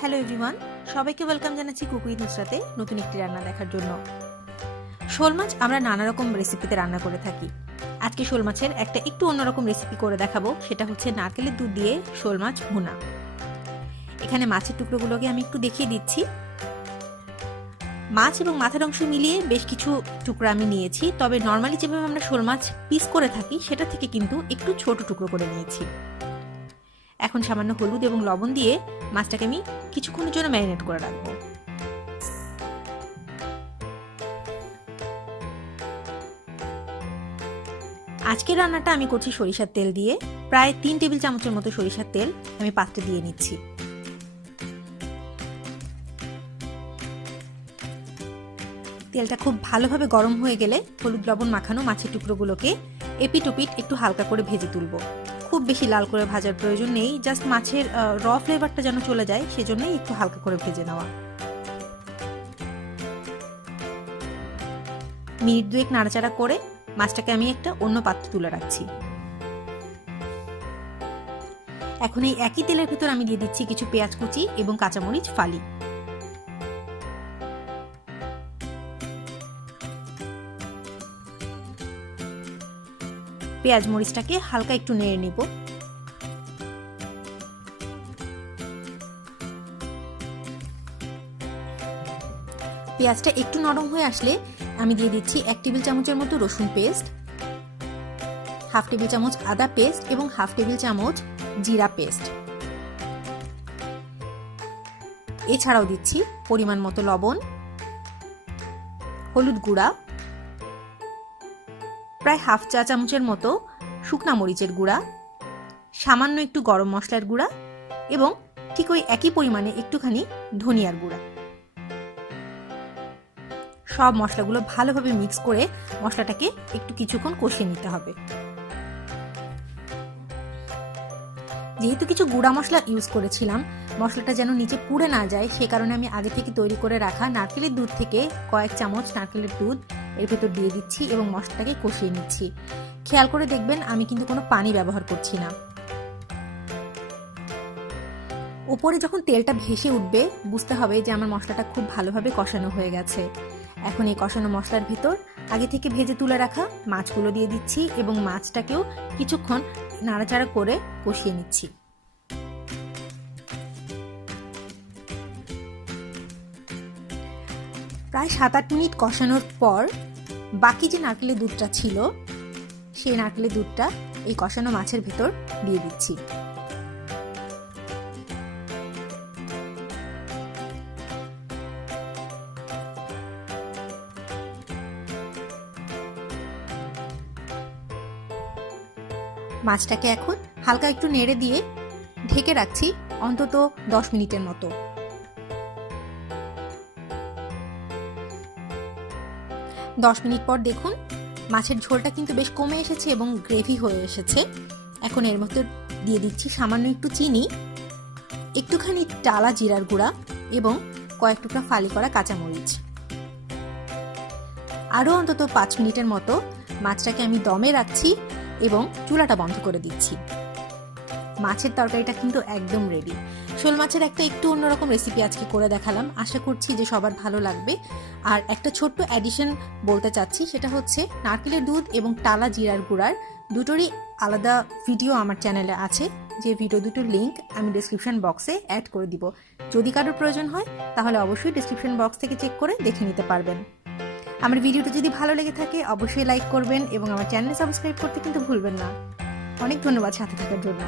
Hello everyone, সবাইকে welcome জানাচ্ছি cook with নুসরাতে নতুন একটি রান্না দেখার জন্য। শোল মাছ আমরা নানা রকম রেসিপিতে রান্না করে থাকি। আজকে শোল মাছের একটা একটু অন্যরকম রেসিপি করে দেখাবো, সেটা হচ্ছে নারকেলের দুধ দিয়ে শোল মাছ ভুনা। এখানে মাছের টুকরোগুলোকে আমি একটু দেখিয়ে দিচ্ছি। মাছ এবং মাথার অংশ মিলিয়ে বেশ কিছু টুকরো আমি নিয়েছি, তবে নর্মালি যেভাবে আমরা শোল মাছ পিস করে থাকি সেটা থেকে কিন্তু একটু ছোট টুকরো করে নিয়েছি। এখন সামান্য হলুদ এবং লবণ দিয়ে মাছটাকে আমি কিছুক্ষণের জন্য ম্যারিনেট করে রাখবো। আজকের রান্নাটা আমি করছি সরিষার তেল দিয়ে। প্রায় 3 টেবিল চামচের মতো সরিষার তেল আমি পাত্রে দিয়ে নিচ্ছি। তেলটা খুব ভালোভাবে গরম হয়ে গেলে হলুদ লবণ মাখানো মাছের টুকরোগুলোকে এপিট ওপিট একটু হালকা করে ভেজে তুলবো। খুব বেশি লাল করে ভাজার প্রয়োজন নেই, জাস্ট মাছের র ফ্লেভারটা যেন চলে যায় সেজন্যই একটু হালকা করে ভেজে নেওয়া। মিনিট 2 নাড়াচাড়া করে মাছটাকে আমি একটা অন্য পাত্রে তুলে রাখছি। এখন এই একই তেলের ভেতর আমি দিয়ে দিচ্ছি কিছু পেঁয়াজ কুচি এবং কাঁচামরিচ ফালি। পেঁয়াজ মরিচটাকে হালকা একটু নেড়ে নেব। পেঁয়াজটা একটু নরম হয়ে আসলে আমি দিয়ে দিচ্ছি 1 টেবিল চামচের মতো রসুন পেস্ট, 1/2 টেবিল চামচ আদা পেস্ট এবং 1/2 টেবিল চামচ জিরা পেস্ট। এছাড়াও দিচ্ছি পরিমাণ মতো লবণ, হলুদ গুঁড়া, প্রায় 1/2 চা চামচের মতো শুকনা মরিচের গুঁড়া, সামান্য একটু গরম মশলার গুঁড়া এবং ঠিক ওই একই পরিমাণে একটুখানি ধনিয়ার গুঁড়া। সব মশলাগুলো ভালোভাবে মিক্স করে মশলাটাকে একটু কিছুক্ষণ কষিয়ে নিতে হবে। যেহেতু কিছু গুঁড়া মশলা ইউজ করেছিলাম, মশলাটা যেন নিচে পুড়ে না যায় সে কারণে আমি আগে থেকে তৈরি করে রাখা নারকেলের দুধ থেকে কয়েক চামচ নারকেলের দুধ এর ভেতর দিয়ে দিচ্ছি এবং মশলাটাকে কষিয়ে নিচ্ছি। খেয়াল করে দেখবেন আমি কিন্তু কোনো পানি ব্যবহার করছি না। উপরে যখন তেলটা ভেসে উঠবে বুঝতে হবে যে আমার মশলাটা খুব ভালোভাবে কষানো হয়ে গেছে। এখন এই কষানো মশলার ভেতর আগে থেকে ভেজে তুলে রাখা মাছগুলো দিয়ে দিচ্ছি এবং মাছটাকেও কিছুক্ষণ নাড়াচাড়া করে কষিয়ে নিচ্ছি। প্রায় 7-8 মিনিট কষানোর পর বাকি যে নারকেলের দুধটা ছিল সেই নারকেলের দুধটা এই কষানো মাছের ভেতর দিয়ে দিচ্ছি। মাছটাকে এখন হালকা একটু নেড়ে দিয়ে ঢেকে রাখছি অন্তত 10 মিনিটের মতো। 10 মিনিট পর দেখুন মাছের ঝোলটা কিন্তু বেশ কমে এসেছে এবং গ্রেভি হয়ে এসেছে। এখন এর মধ্যে দিয়ে দিচ্ছি সামান্য একটু চিনি, একটুখানি টালা জিরার গুঁড়া এবং কয়েক টুকরা ফালি করা কাঁচামরিচ। আরও অন্তত 5 মিনিটের মতো মাছটাকে আমি দমে রাখছি এবং চুলাটা বন্ধ করে দিচ্ছি। মাছের তরকারিটা কিন্তু একদম রেডি। শোল মাছের একটা একটু অন্যরকম রেসিপি আজকে করে দেখালাম, আশা করছি যে সবার ভালো লাগবে। আর একটা ছোট্ট অ্যাডিশন বলতে চাচ্ছি, সেটা হচ্ছে নারকেলের দুধ এবং টালা জিরার গুঁড়ার দুটোরই আলাদা ভিডিও আমার চ্যানেলে আছে, যে ভিডিও দুটোর লিঙ্ক আমি ডেসক্রিপশন বক্সে অ্যাড করে দিব। যদি কারোর প্রয়োজন হয় তাহলে অবশ্যই ডেসক্রিপশন বক্স থেকে চেক করে দেখে নিতে পারবেন। আমার ভিডিওটা যদি ভালো লেগে থাকে অবশ্যই লাইক করবেন এবং আমার চ্যানেল সাবস্ক্রাইব করতে কিন্তু ভুলবেন না। অনেক ধন্যবাদ সাথে থাকার জন্য।